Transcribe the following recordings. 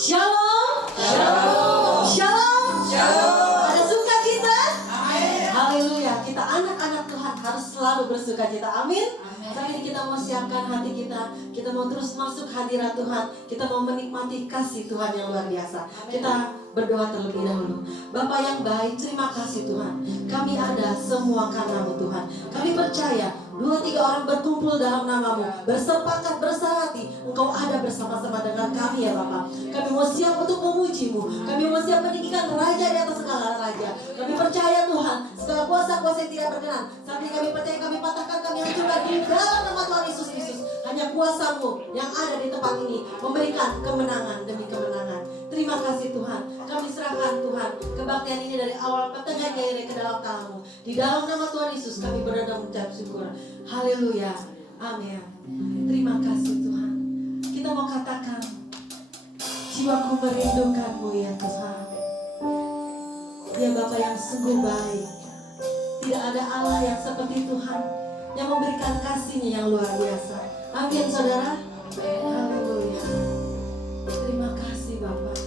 Shalom. Shalom. Shalom. Shalom. Ada sukacita? Amin. Haleluya. Kita anak-anak Tuhan harus selalu bersukacita. Amin. Amin. Saat ini kita mau siapkan hati kita. Kita mau terus masuk hadirat Tuhan. Kita mau menikmati kasih Tuhan yang luar biasa. Kita berdoa terlebih dahulu. Bapa yang baik, terima kasih Tuhan. Kami ada semua karena-Mu Tuhan. Kami percaya 2-3 orang berkumpul dalam nama-Mu, bersepakat bersehati, Engkau ada bersama-sama dengan kami ya Bapa. Kami mau siap untuk memuji-Mu. Kami mau siap meninggikan Raja di atas segala Raja. Kami percaya Tuhan, segala kuasa-kuasa yang tidak berkenan, saat ini kami percaya, kami patahkan, kami hancurkan di dalam nama Tuhan Yesus Kristus. Hanya kuasa-Mu yang ada di tempat ini memberikan kemenangan demi kemenangan. Terima kasih Tuhan. Kami serahkan Tuhan kebaktian ini dari awal pertengahan akhirnya ke dalam tangan-Mu. Di dalam nama Tuhan Yesus kami berdoa mengucap syukur. Haleluya. Amin. Terima kasih Tuhan. Kita mau katakan, jiwaku merindukan-Mu ya Tuhan. Ya Bapa yang sungguh baik. Tidak ada Allah yang seperti Tuhan, yang memberikan kasih-Nya yang luar biasa. Amin saudara. Haleluya. Terima kasih Bapak.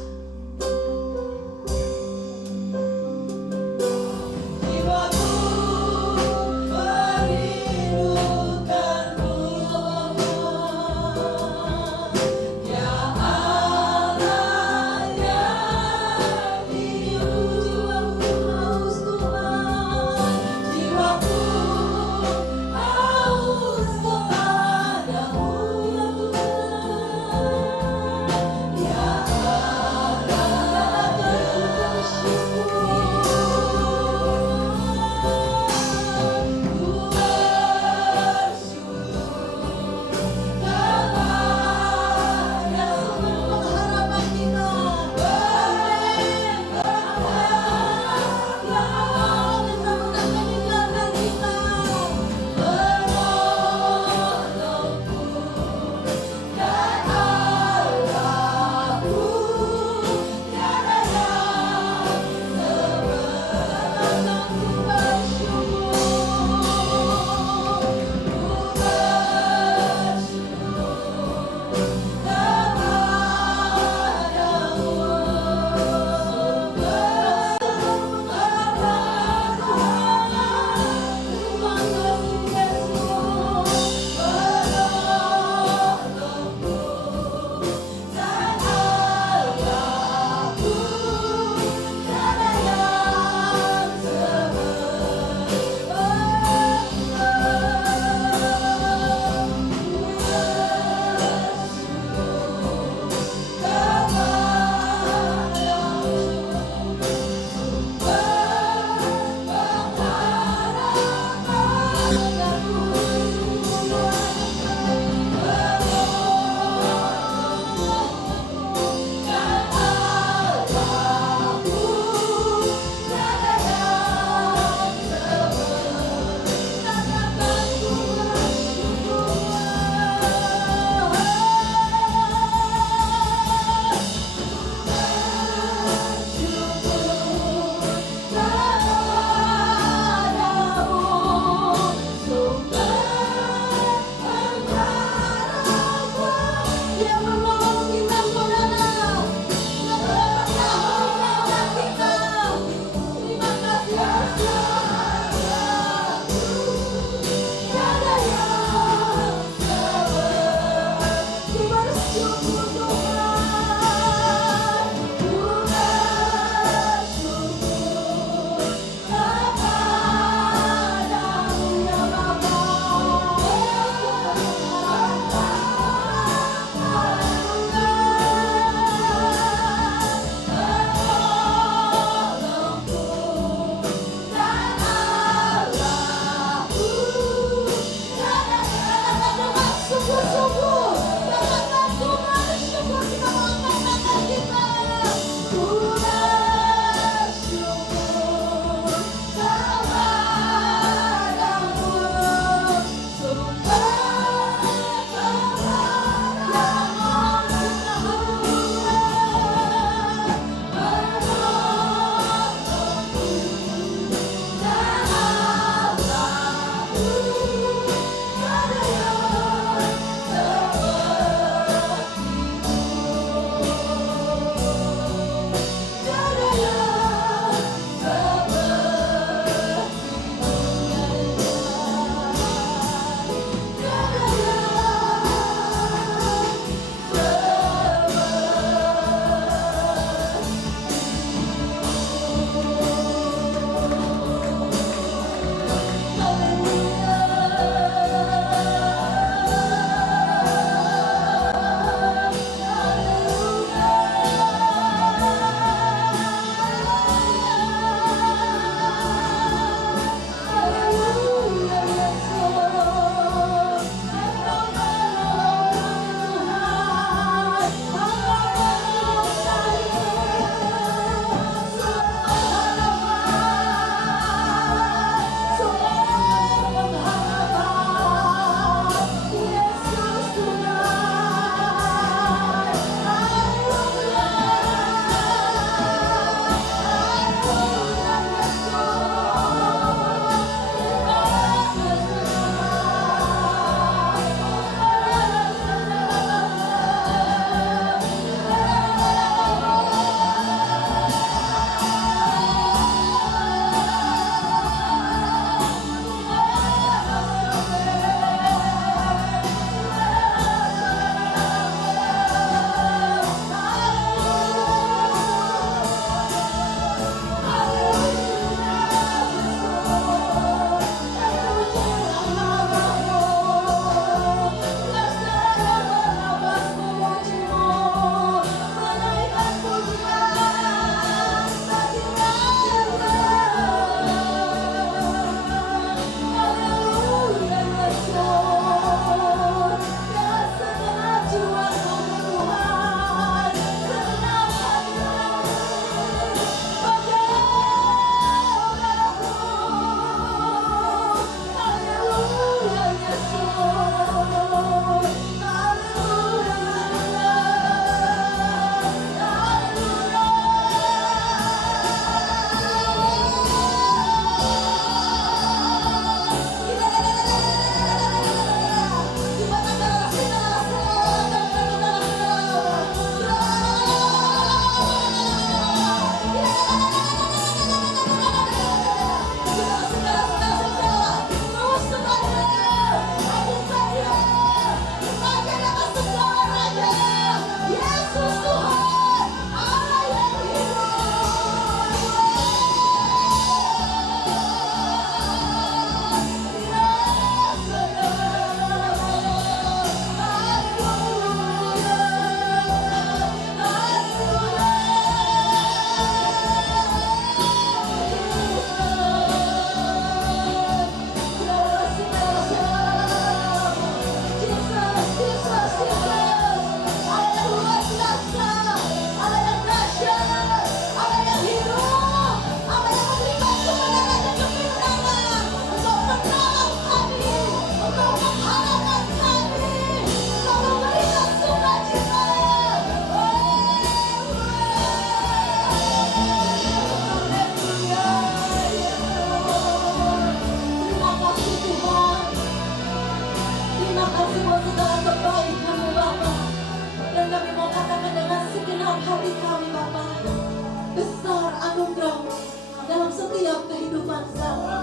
setiap kehidupan kami.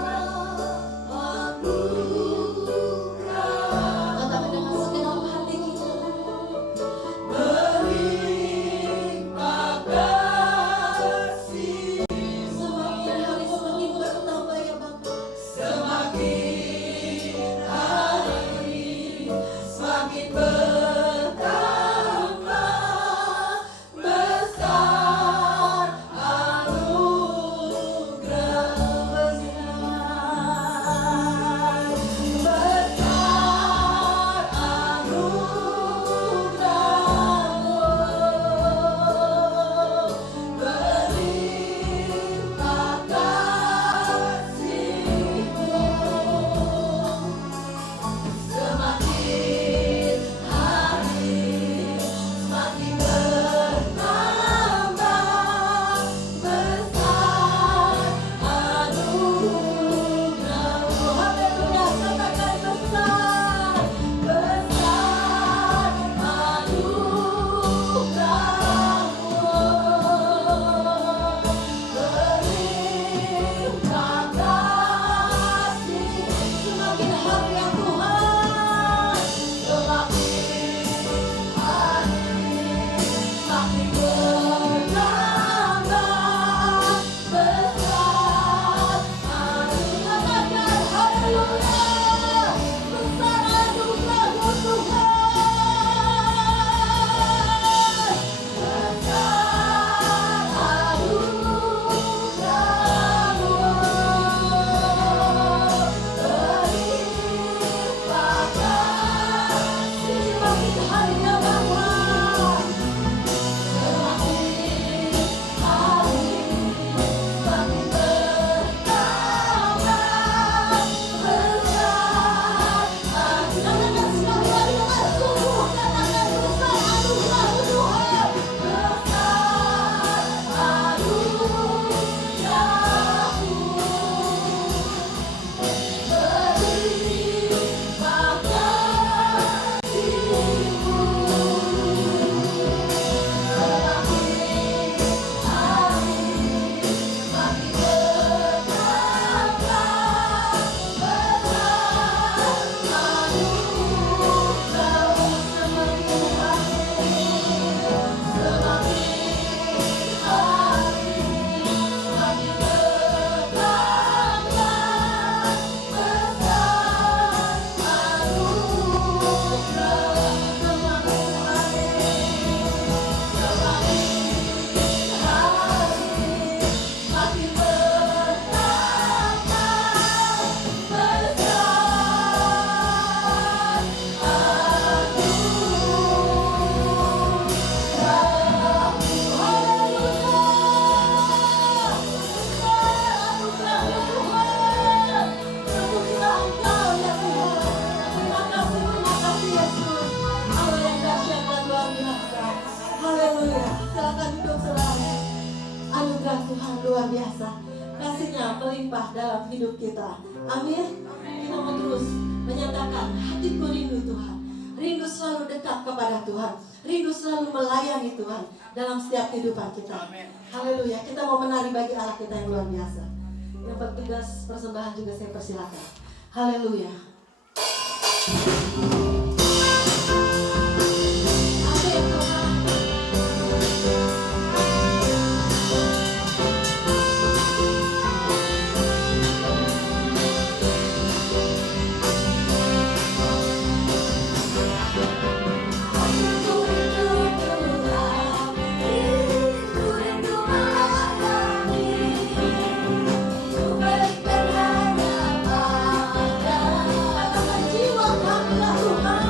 Katakan dengan segenap hati kita. Semakin hari semakin bertambah ya Bapa. Semakin hari semakin bertambah besar luar biasa. Kasih-Nya melimpah dalam hidup kita. Amin. Kita mau terus menyatakan hatiku rindu Tuhan. Rindu selalu dekat kepada Tuhan. Rindu selalu melayani Tuhan dalam setiap kehidupan kita. Haleluya. Kita mau menari bagi Allah kita yang luar biasa. Yang bertugas persembahan juga saya persilakan. Haleluya. Amin Tuhan. Jiwa kami Tuhan.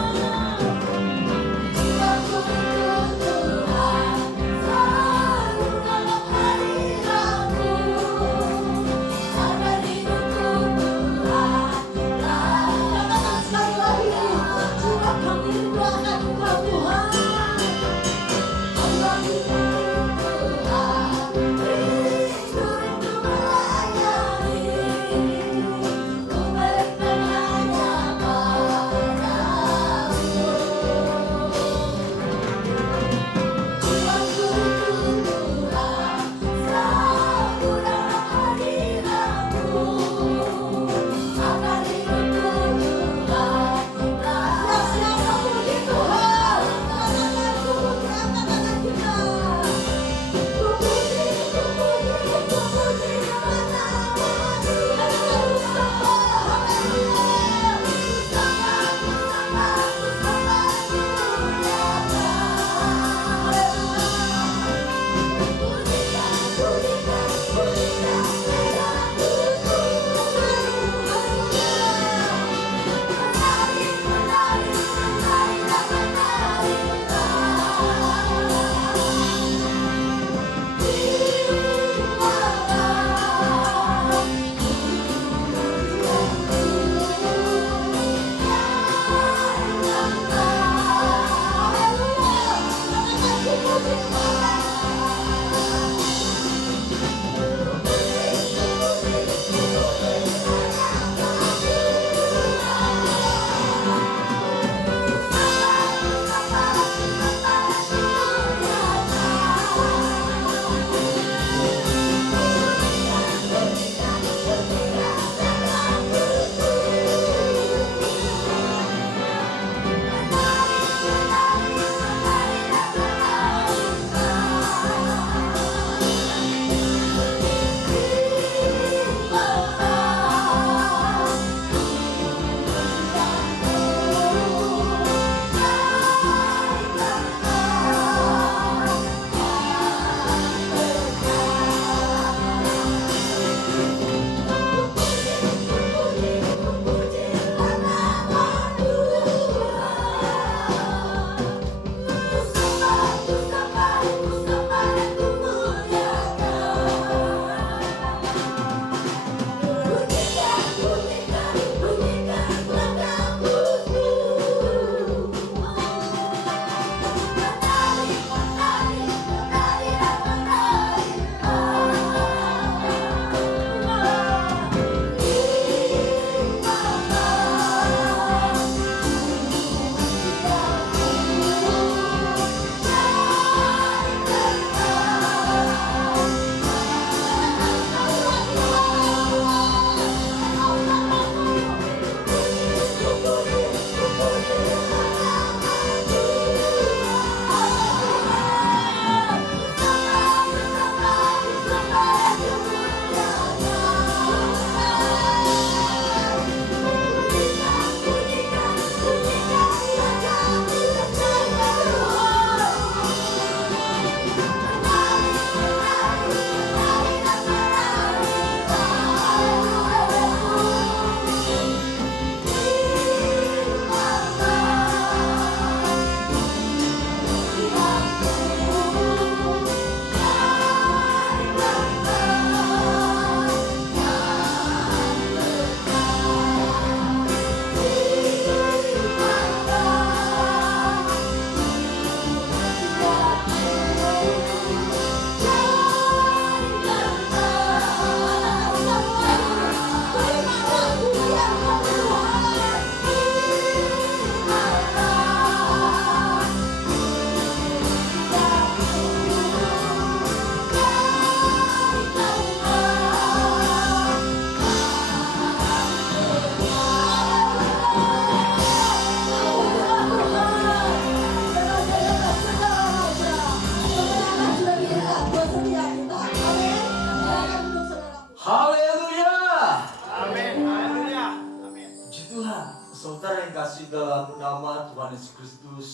Yesus Kristus,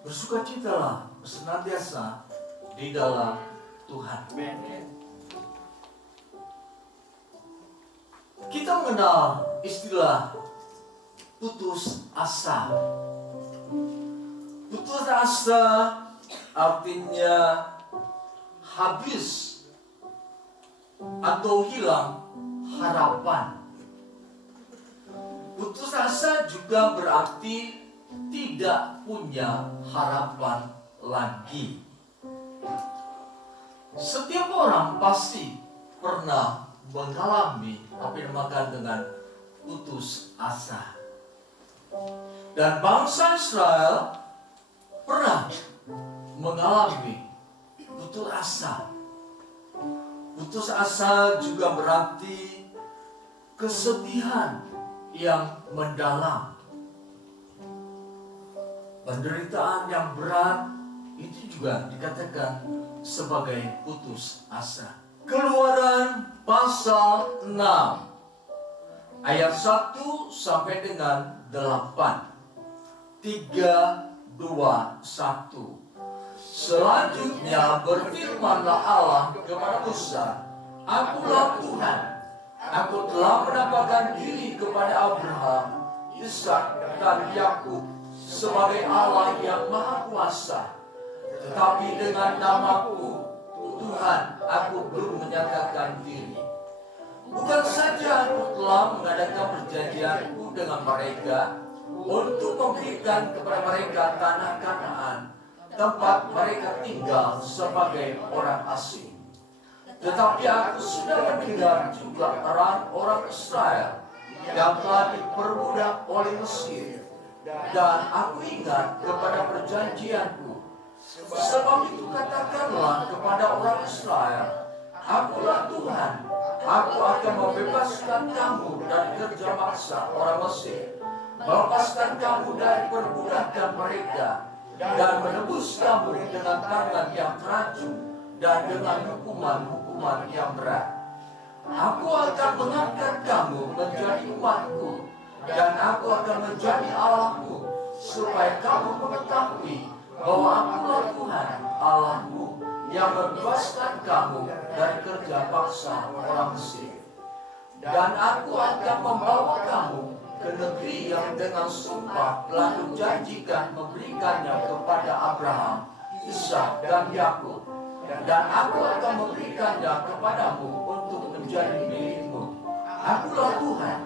bersukacitalah senantiasa di dalam Tuhan. Kita mengenal istilah putus asa. Putus asa artinya habis atau hilang harapan. Putus asa juga berarti tidak punya harapan lagi. Setiap orang pasti pernah mengalami apa yang dinamakan dengan putus asa. Dan bangsa Israel pernah mengalami putus asa. Putus asa juga berarti kesedihan yang mendalam. Penderitaan yang berat itu juga dikatakan sebagai putus asa. Keluaran pasal 6 ayat 1 sampai dengan 8. 3, 2, 1. Selanjutnya berfirmanlah Allah kepada Musa, Akulah Tuhan, aku telah menampakkan diri kepada Abraham, Ishak dan Yakub sebagai Allah yang Maha Kuasa. Tetapi dengan namaku Tuhan, aku belum menyatakan diri. Bukan saja aku telah mengadakan perjanjianku dengan mereka untuk memberikan kepada mereka tanah Kanaan, tempat mereka tinggal sebagai orang asing. Tetapi aku sudah mendengar juga orang Israel yang telah diperbudak oleh Mesir, dan aku ingat kepada perjanjianku. Sebab itu katakanlah kepada orang Israel, Akulah Tuhan, aku akan membebaskan kamu dari kerja paksa orang Mesir, melepaskan kamu dari perbudakan mereka, dan menebus kamu dengan tangan yang teracun dan dengan hukuman-hukuman yang berat. Aku akan mengangkat kamu menjadi umatku, dan aku akan menjadi Allahmu, supaya kamu mengetahui bahwa akulah Tuhan Allahmu yang membebaskan kamu dari kerja paksa orang Mesir. Dan aku akan membawa kamu ke negeri yang dengan sumpah telah kujanjikan memberikannya kepada Abraham, Ishak dan Yakub. Dan aku akan memberikannya kepadamu untuk menjadi milikmu. Akulah Tuhan.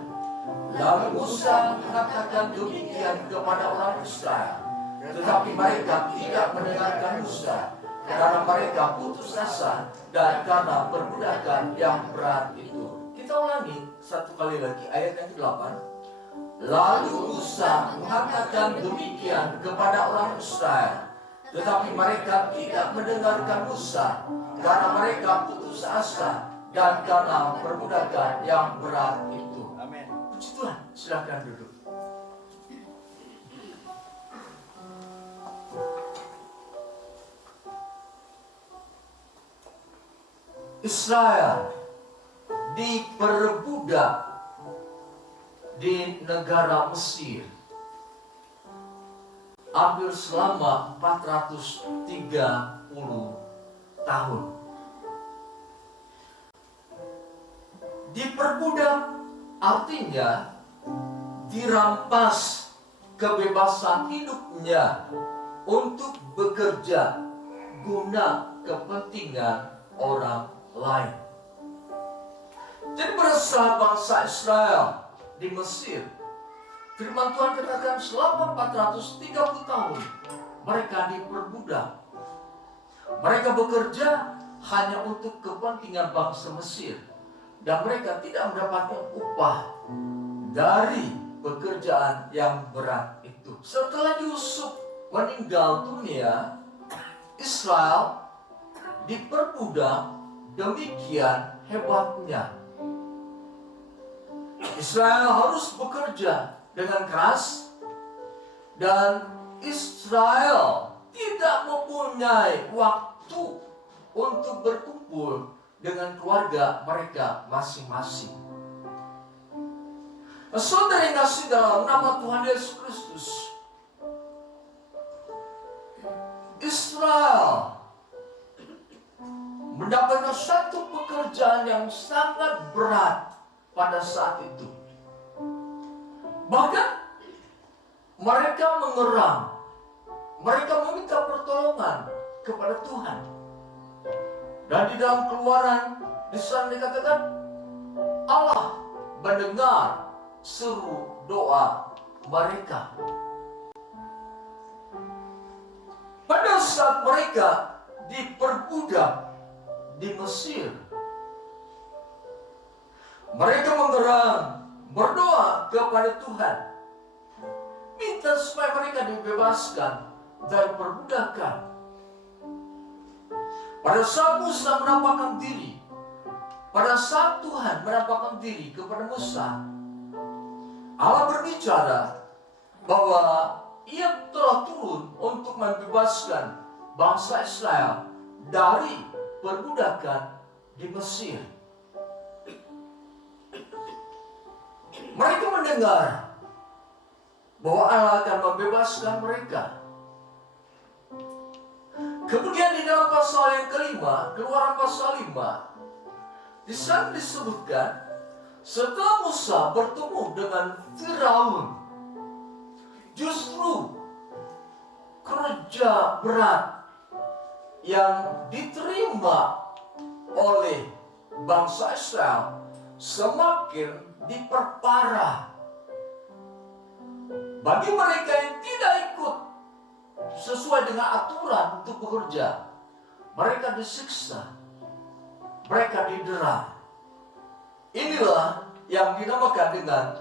Lalu Musa mengatakan demikian kepada orang Israel. Tetapi mereka tidak mendengarkan Musa, karena mereka putus asa dan karena perbudakan yang berat itu. Kita ulangi satu kali lagi ayat yang ke-8. Lalu Musa mengatakan demikian kepada orang Israel, tetapi mereka tidak mendengarkan Musa, karena mereka putus asa dan karena perbudakan yang berat itu. Amin. Puji Tuhan, silakan duduk. Israel diperbudak di negara Mesir hampir selama 430 tahun. Diperbudak artinya dirampas kebebasan hidupnya untuk bekerja guna kepentingan orang lain. Jadi pada bangsa Israel di Mesir, firman Tuhan katakan selama 430 tahun mereka diperbudak. Mereka bekerja hanya untuk kepentingan bangsa Mesir, dan mereka tidak mendapatkan upah dari pekerjaan yang berat itu. Setelah Yusuf meninggal dunia, Israel diperbudak demikian hebatnya. Israel harus bekerja dengan keras, dan Israel tidak mempunyai waktu untuk berkumpul dengan keluarga mereka masing-masing. Saudara yang kasih dalam nama Tuhan Yesus Kristus, Israel mendapatkan satu pekerjaan yang sangat berat pada saat itu. Bahkan mereka mengerang, mereka meminta pertolongan kepada Tuhan. Dan di dalam Keluaran di sana dikatakan Allah mendengar seru doa mereka. Pada saat mereka diperbudak di Mesir, mereka mengerang, berdoa kepada Tuhan, minta supaya mereka dibebaskan dari perbudakan. Pada saat Musa menampakkan diri, pada saat Tuhan menampakkan diri kepada Musa, Allah berbicara bahwa Ia telah turun untuk membebaskan bangsa Israel dari perbudakan di Mesir. Mereka mendengar bahwa Allah akan membebaskan mereka. Kemudian di dalam pasal yang kelima, Keluaran pasal 5, di sana disebutkan setelah Musa bertemu dengan Firaun, justru kerja berat yang diterima oleh bangsa Israel semakin diperparah. Bagi mereka yang tidak ikut sesuai dengan aturan untuk bekerja, mereka disiksa, mereka didera. Inilah yang dinamakan dengan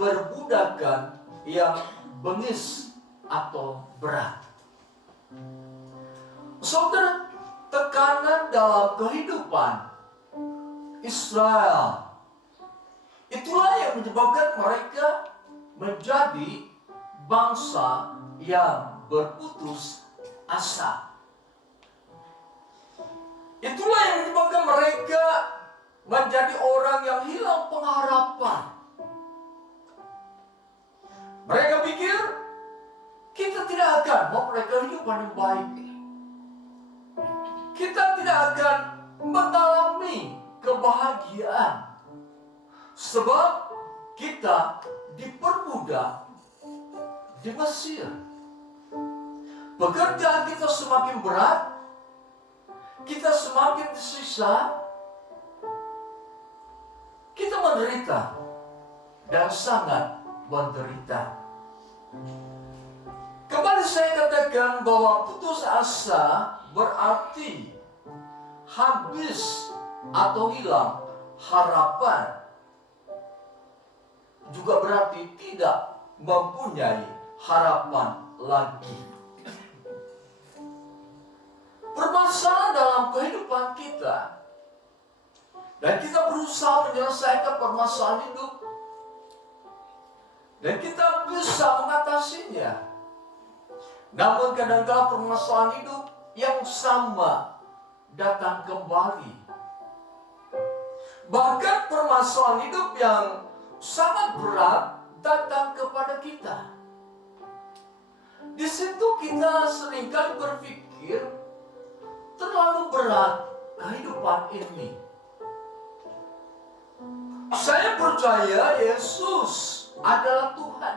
perbudakan yang bengis atau berat. Saudara, tekanan dalam kehidupan Israel itulah yang menyebabkan mereka menjadi bangsa yang berputus asa. Itulah yang menyebabkan mereka menjadi orang yang hilang pengharapan. Mereka pikir kita tidak akan memperoleh kehidupan yang baik. Kita tidak akan mengalami kebahagiaan sebab kita diperbudak di Mesir. Pekerjaan kita semakin berat, kita semakin disiksa, kita menderita dan sangat menderita. Kembali saya katakan bahwa putus asa berarti habis atau hilang harapan. Juga berarti tidak mempunyai harapan lagi. Permasalahan dalam kehidupan kita, dan kita berusaha menyelesaikan permasalahan hidup, dan kita bisa mengatasinya. Namun kadang-kadang permasalahan hidup yang sama datang kembali. Bahkan permasalahan hidup yang sangat berat datang kepada kita. Di situ kita seringkali berpikir terlalu berat kehidupan ini. Saya percaya Yesus adalah Tuhan.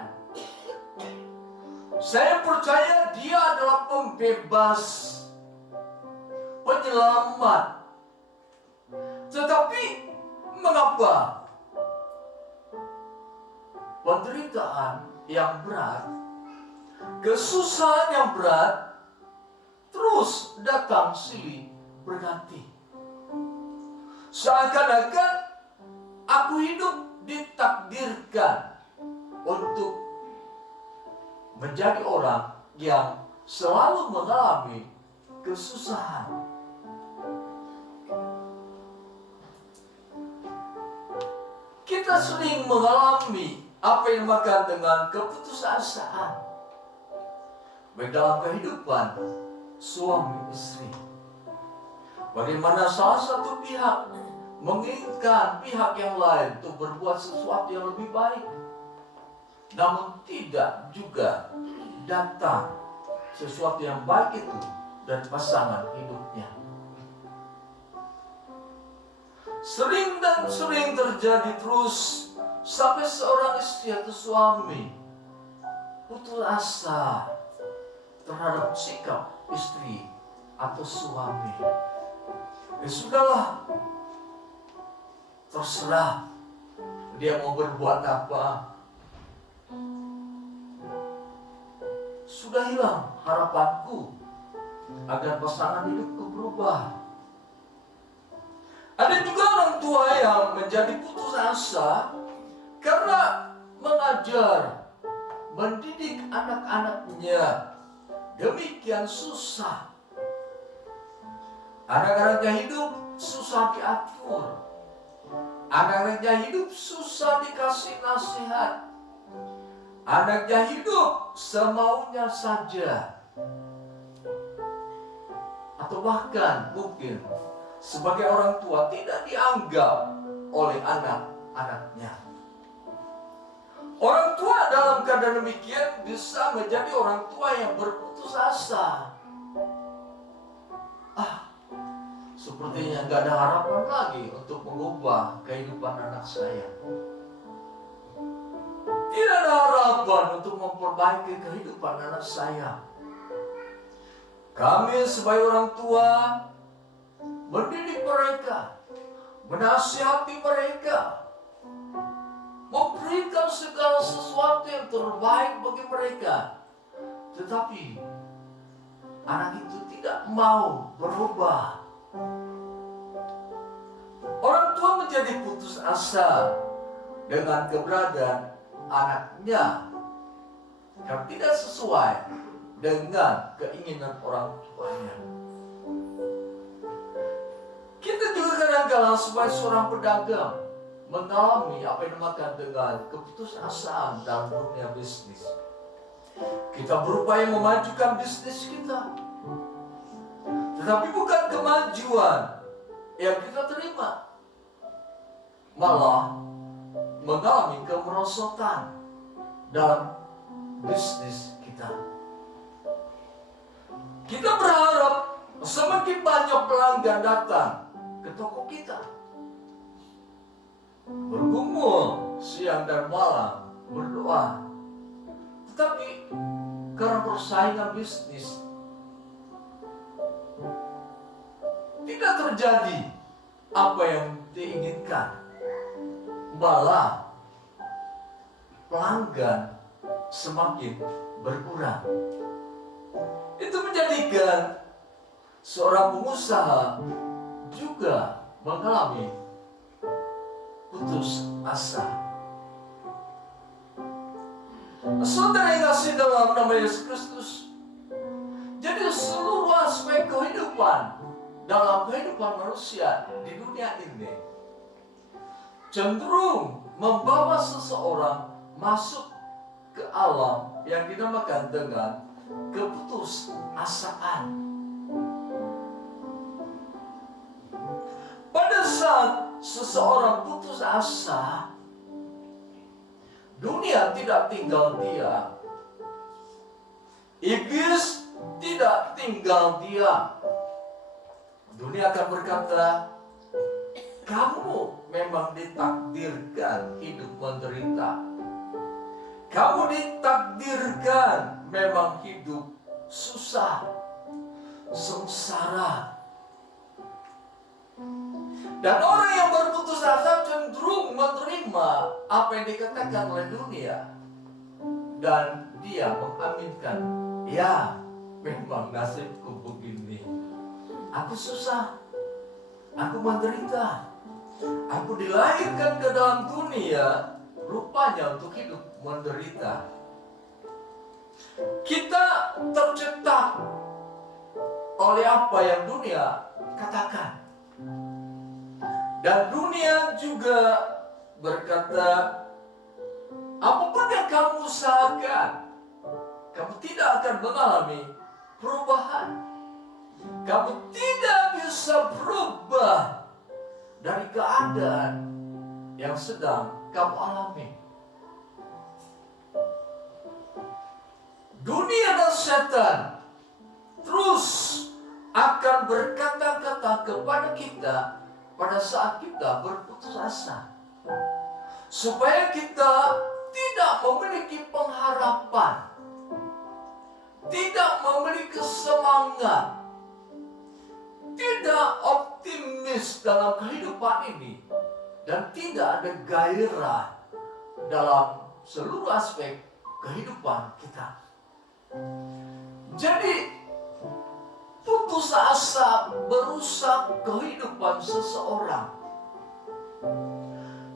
Saya percaya Dia adalah pembebas, penyelamat. Tetapi mengapa penderitaan yang berat, kesusahan yang berat terus datang silih berganti? Seakan-akan aku hidup ditakdirkan untuk menjadi orang yang selalu mengalami kesusahan. Kita sering mengalami apa yang dimakan dengan keputusasaan, baik dalam kehidupan suami istri. Bagaimana salah satu pihak menginginkan pihak yang lain untuk berbuat sesuatu yang lebih baik, namun tidak juga datang sesuatu yang baik itu dari pasangan hidupnya. Sering dan sering terjadi terus sampai seorang istri atau suami putus asa terhadap sikap istri atau suami. Ya sudahlah, terserah dia mau berbuat apa. Sudah hilang harapanku agar pasangan hidupku berubah. Ada juga orang tua yang menjadi putus asa karena mengajar, mendidik anak-anaknya demikian susah. Anak-anaknya hidup susah diatur. Anak-anaknya hidup susah dikasih nasihat. Anaknya hidup semaunya saja. Atau bahkan mungkin sebagai orang tua tidak dianggap oleh anak-anaknya. Orang tua dalam keadaan demikian bisa menjadi orang tua yang berputus asa. Sepertinya nggak ada harapan lagi untuk mengubah kehidupan anak saya. Tidak ada harapan untuk memperbaiki kehidupan anak saya. Kami sebagai orang tua mendidik mereka, menasihati mereka, memberikan segala sesuatu yang terbaik bagi mereka. Tetapi anak itu tidak mau berubah. Orang tua menjadi putus asa dengan keberadaan anaknya yang tidak sesuai dengan keinginan orang tuanya. Kita juga kadang-kadang sebagai seorang pedagang mengalami apa yang dinamakan dengan keputusasaan dalam dunia bisnis. Kita berupaya memajukan bisnis kita, tetapi bukan kemajuan yang kita terima, malah mengalami kemerosotan dalam bisnis kita. Kita berharap semakin banyak pelanggan datang ke toko kita, bergumul siang dan malam berdoa, tetapi karena persaingan bisnis tidak terjadi apa yang diinginkan, malah pelanggan semakin berkurang. Itu menjadikan seorang pengusaha juga mengalami putus asa. Saudara yang kasih dalam nama Yesus Kristus, jadi seluruh aspek kehidupan dalam kehidupan manusia di dunia ini cenderung membawa seseorang masuk ke alam yang dinamakan dengan keputusasaan. Pada saat seseorang putus asa, dunia tidak tinggal dia, iblis tidak tinggal dia. Dunia akan berkata, kamu memang ditakdirkan hidup menderita. Kamu ditakdirkan memang hidup susah, sengsara. Dan orang yang berputus asa cenderung menerima apa yang dikatakan oleh dunia. Dan dia mengaminkan, ya memang nasibku begini. Aku susah, aku menderita, aku dilahirkan ke dalam dunia rupanya untuk hidup menderita. Kita tercetak oleh apa yang dunia katakan. Dan dunia juga berkata, apapun yang kamu usahakan, kamu tidak akan mengalami perubahan. Kamu tidak bisa berubah dari keadaan yang sedang kamu alami. dunia dan setan terus akan berkata-kata kepada kita pada saat kita berputus asa, supaya kita tidak memiliki pengharapan, tidak memiliki semangat, tidak optimis dalam kehidupan ini, dan tidak ada gairah dalam seluruh aspek kehidupan kita. Jadi putus asa merusak kehidupan seseorang.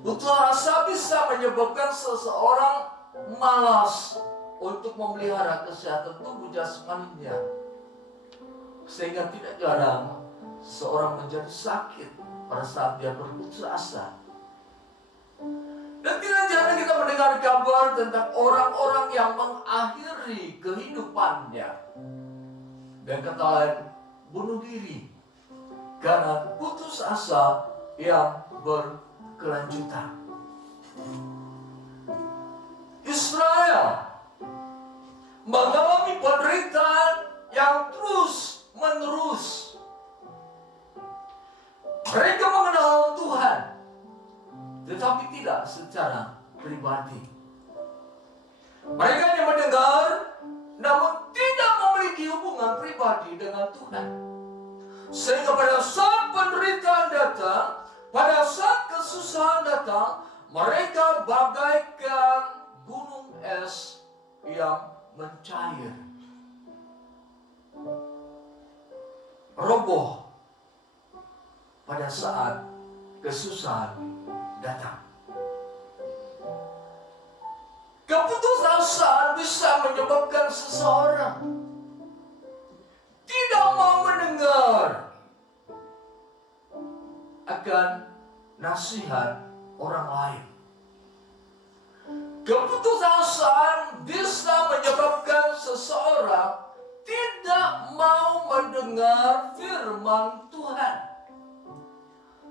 Putus asa bisa menyebabkan seseorang malas untuk memelihara kesehatan tubuh jasmaninya, sehingga tidak jarang seorang menjadi sakit pada saat dia berputus asa. Dan tidak jarang kita mendengar kabar tentang orang-orang yang mengakhiri kehidupannya, dan kata lain bunuh diri karena putus asa yang berkelanjutan. Israel mengalami penderitaan yang terus menerus. Mereka mengenal Tuhan, tetapi tidak secara pribadi. Mereka hanya mendengar, namun tidak memiliki hubungan pribadi dengan Tuhan. Sehingga pada saat penderitaan datang, pada saat kesusahan datang, mereka bagaikan gunung es yang mencair, roboh pada saat kesusahan datang. Keputusasaan bisa menyebabkan seseorang tidak mau mendengar akan nasihat orang lain. Keputusasaan bisa menyebabkan seseorang tidak mau mendengar firman Tuhan,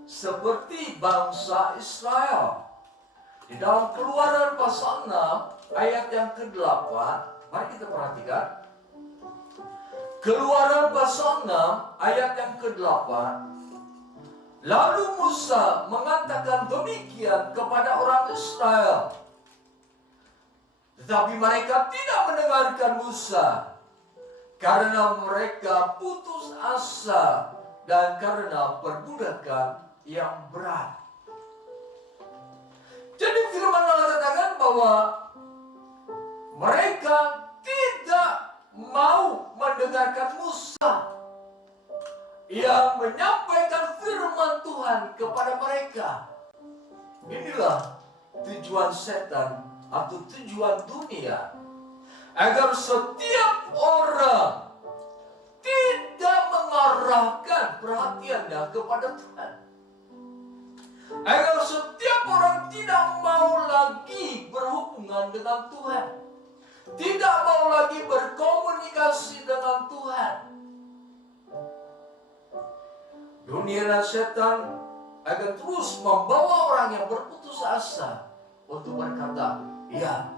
seperti bangsa Israel. Di dalam Keluaran pasal 6 ayat yang ke-8, mari kita perhatikan. Keluaran pasal 6 ayat yang ke-8. Lalu Musa mengatakan demikian kepada orang Israel, tetapi mereka tidak mendengarkan Musa karena mereka putus asa dan karena perbudakan yang berat. Jadi firman Allah katakan bahwa mereka tidak mau mendengarkan Musa yang menyampaikan firman Tuhan kepada mereka. Inilah tujuan setan atau tujuan dunia, agar setiap orang tidak mengarahkan perhatiannya kepada Tuhan, agar setiap orang tidak mau lagi berhubungan dengan Tuhan, tidak mau lagi berkomunikasi dengan Tuhan. Dunia dan setan akan terus membawa orang yang berputus asa untuk berkata, ya,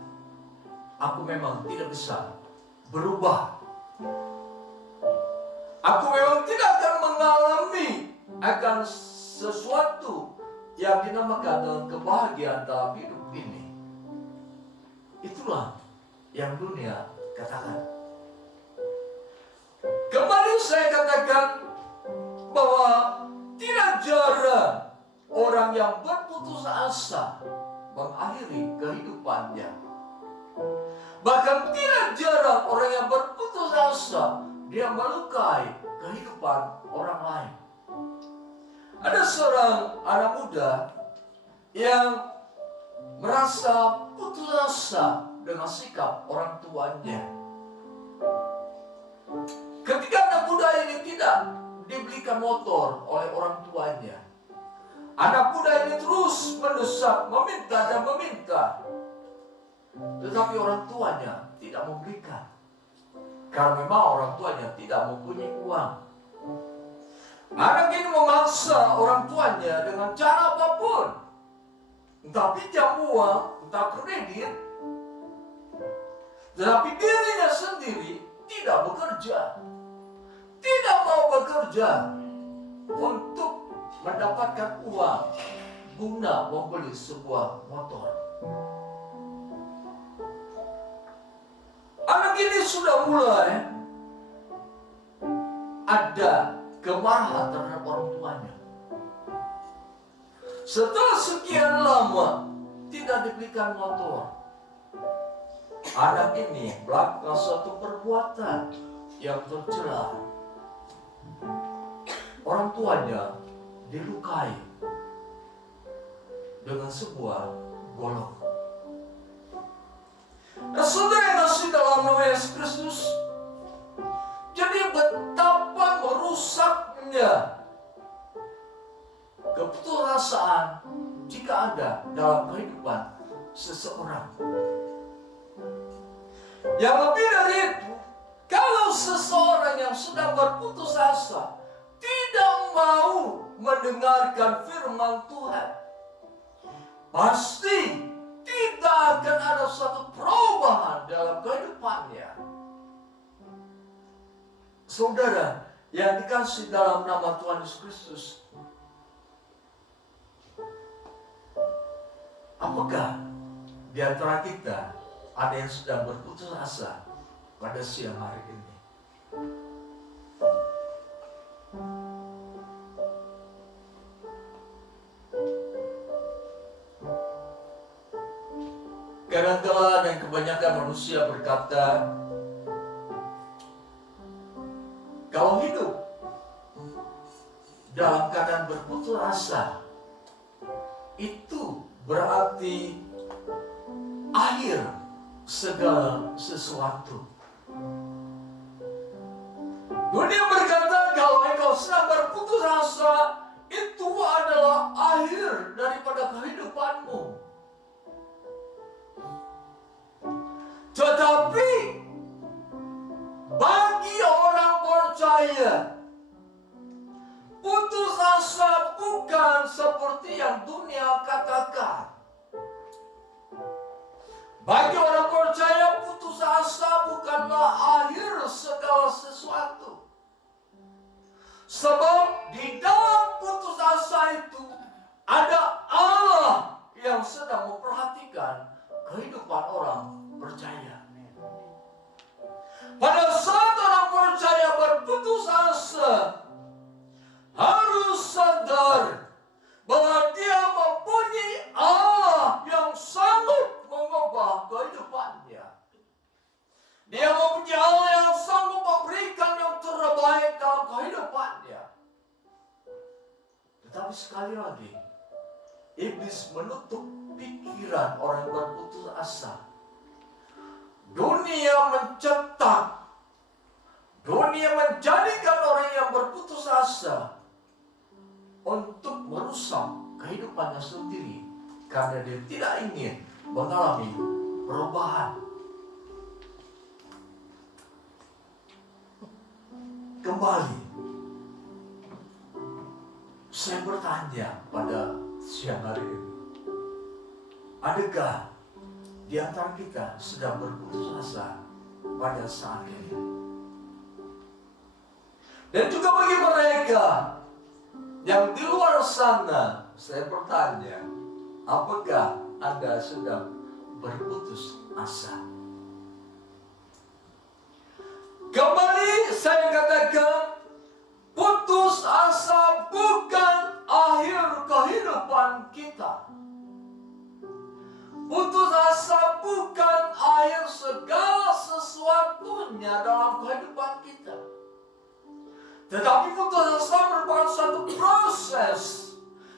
aku memang tidak bisa berubah. Aku memang tidak akan mengalami akan sesuatu yang dinamakan dengan kebahagiaan dalam hidup ini. Itulah yang dunia katakan. Kembali saya katakan bahwa tidak jarang orang yang berputus asa mengakhiri kehidupannya. Bahkan tidak jarang orang yang berputus asa dia melukai kehidupan orang lain. Ada seorang anak muda yang merasa putus asa dengan sikap orang tuanya. Ketika anak muda ini tidak dibelikan motor oleh orang tuanya, anak muda ini terus mendesak, meminta dan meminta, tetapi orang tuanya tidak memberikan, karena memang orang tuanya tidak mempunyai uang. Anak ini memaksa orang tuanya dengan cara apapun, entah pinjam uang, entah kredit. Tetapi dirinya sendiri tidak bekerja, tidak mau bekerja untuk mendapatkan uang guna membeli sebuah motor. Anak ini sudah mulai ada kemarahan terhadap orang tuanya. Setelah sekian lama tidak diberikan motor, anak ini melakukan suatu perbuatan yang tercela. Orang tuanya dilukai dengan sebuah golok. Nah, saudara yang kasih dalam nama Yesus Kristus, jadi betapa merusaknya keputusasaan jika ada dalam kehidupan seseorang. Yang lebih dari itu, kalau seseorang yang sedang berputus asa tidak mau mendengarkan firman Tuhan, pasti tidak akan ada suatu perubahan dalam kehidupannya. Saudara yang dikasih dalam nama Tuhan Yesus Kristus, apakah di antara kita ada yang sedang berputus asa pada siang hari ini? Kadang-kala dan kebanyakan manusia berkata, kalau hidup dalam keadaan berputus asa, itu berarti akhir segala sesuatu. Dunia berkata kalau engkau sedang berputus asa, itu adalah akhir daripada kehidupanmu. Tetapi bagi orang percaya, putus asa bukan seperti yang dunia katakan. Bagi orang percaya, putus asa bukanlah akhir segala sesuatu. Sebab di dalam putus asa itu ada Allah yang sedang memperhatikan kehidupan orang percaya. Pada saat orang percaya berputus asa, harus sadar bahwa dia mempunyai Allah yang sanggup mengubah kehidupannya. Dia mempunyai Allah yang sanggup memberikan yang terbaik dalam kehidupannya. Tetapi sekali lagi, iblis menutup pikiran orang yang berputus asa. Dunia mencetak, dunia menjadikan orang yang berputus asa untuk merusak kehidupannya sendiri karena dia tidak ingin mengalami perubahan. Kembali, saya bertanya pada siang hari ini, adakah di antara kita sedang berputus asa pada saat ini? Dan juga bagi mereka yang di luar sana, saya bertanya, apakah Anda sedang berputus asa? Kembali saya katakan, putus asa bukan akhir kehidupan kita. Putus asa bukan akhir segala sesuatunya dalam kehidupan kita. Tetapi putus asa merupakan suatu proses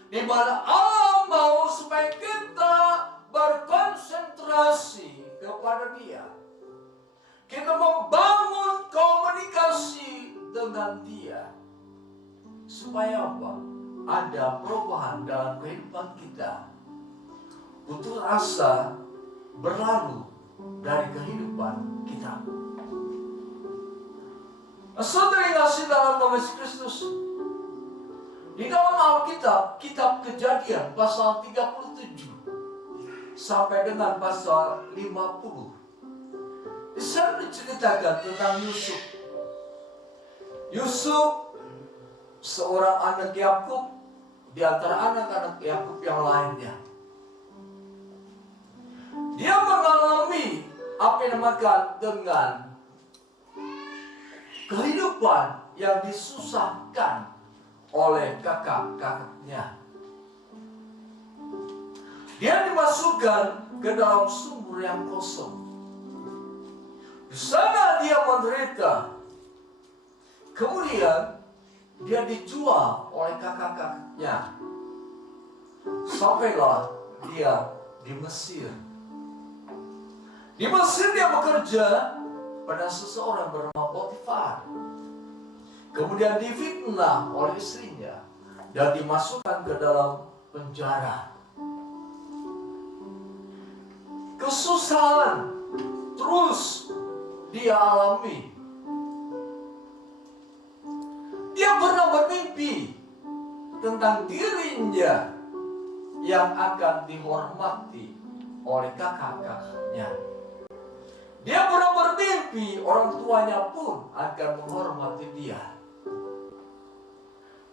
di mana Allah mau supaya kita berkonsentrasi kepada Dia. Kita membangun komunikasi dengan Dia. Supaya apa? Ada perubahan dalam kehidupan kita. Putus asa berlalu dari kehidupan kita. Saudara yang kasih dalam nama Yesus Kristus, di dalam Alkitab, kitab Kejadian pasal 37 sampai dengan pasal 50, Kisah diceritakan tentang Yusuf. Yusuf seorang anak Yakub di antara anak-anak Yakub yang lainnya. Dia mengalami apa yang dinamakan dengan kehidupan yang disusahkan oleh kakak-kakaknya. Dia dimasukkan ke dalam sumur yang kosong. Di sana dia menderita. Kemudian dia dijual oleh kakak-kakaknya. Sampailah dia di Mesir. Di Mesir dia bekerja pada seseorang bernama Potifar. Kemudian difitnah oleh istrinya dan dimasukkan ke dalam penjara. Kesusahan terus dia alami. Dia pernah bermimpi tentang dirinya yang akan dihormati oleh kakak-kakaknya. Dia pernah bermimpi orang tuanya pun akan menghormati dia.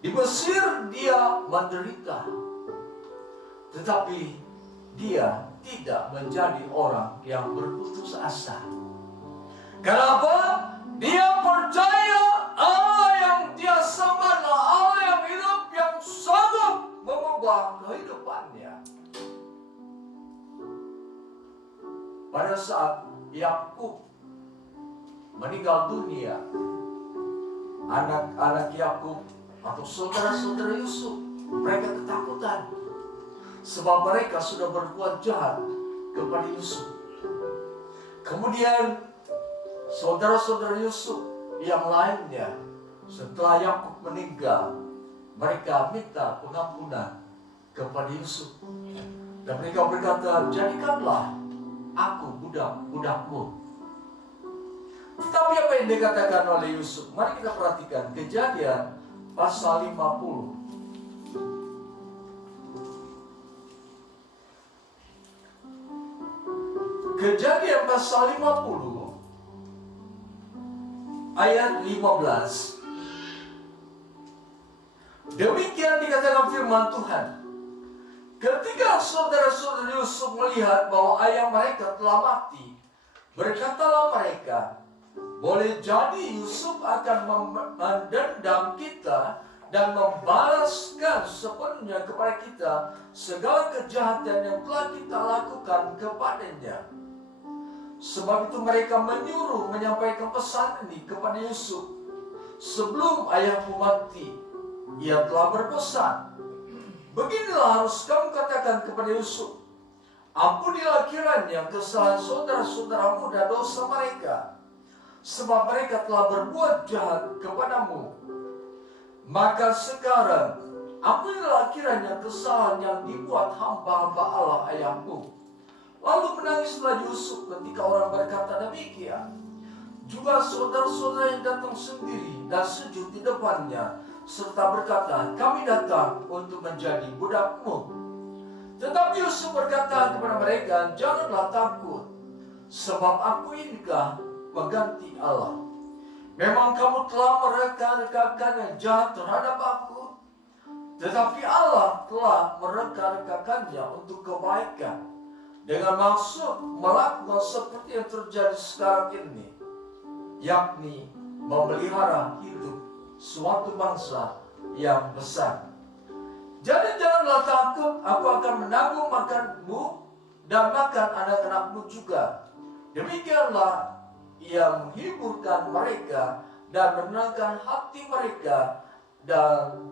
Di Mesir dia menderita, tetapi dia tidak menjadi orang yang berputus asa. Kenapa? Dia percaya Allah yang dia sembah adalah Allah yang hidup, yang sanggup mengubah kehidupannya. Pada saat Yakub meninggal dunia, anak-anak Yakub atau saudara-saudara Yusuf, mereka ketakutan sebab mereka sudah berbuat jahat kepada Yusuf. Kemudian saudara-saudara Yusuf yang lainnya, setelah Yakub meninggal, mereka minta pengampunan kepada Yusuf. Dan mereka berkata, jadikanlah aku budak-budakmu. Tetapi apa yang dikatakan oleh Yusuf? Mari kita perhatikan Kejadian pasal 50. Kejadian pasal 50 ayat 15. Demikian dikatakan firman Tuhan. Ketika saudara-saudara Yusuf melihat bahwa ayah mereka telah mati, berkatalah mereka, boleh jadi Yusuf akan mendendam kita dan membalaskan sepenuhnya kepada kita segala kejahatan yang telah kita lakukan kepadanya. Sebab itu mereka menyuruh menyampaikan pesan ini kepada Yusuf. Sebelum ayahmu mati, ia telah berpesan, beginilah harus kamu katakan kepada Yusuf, ampunilah kiranya kesalahan saudara-saudaramu dan dosa mereka, sebab mereka telah berbuat jahat kepadamu. Maka sekarang ampunilah kiranya kesalahan yang dibuat hamba-hamba Allah ayahmu. Lalu menangislah Yusuf ketika orang berkata demikian. Juga saudara-saudara yang datang sendiri dan sujud di depannya, serta berkata, kami datang untuk menjadi budakmu. Tetapi Yusuf berkata kepada mereka, janganlah takut, sebab aku inikah pengganti Allah. Memang kamu telah mereka-rekakan yang jahat terhadap aku, tetapi Allah telah mereka-rekakannya untuk kebaikan, dengan maksud melakukan seperti yang terjadi sekarang ini, yakni memelihara hidup suatu bangsa yang besar. Jadi janganlah takut, aku akan menanggung makanmu dan makan anak-anakmu juga. Demikianlah ia menghiburkan mereka dan menenangkan hati mereka dan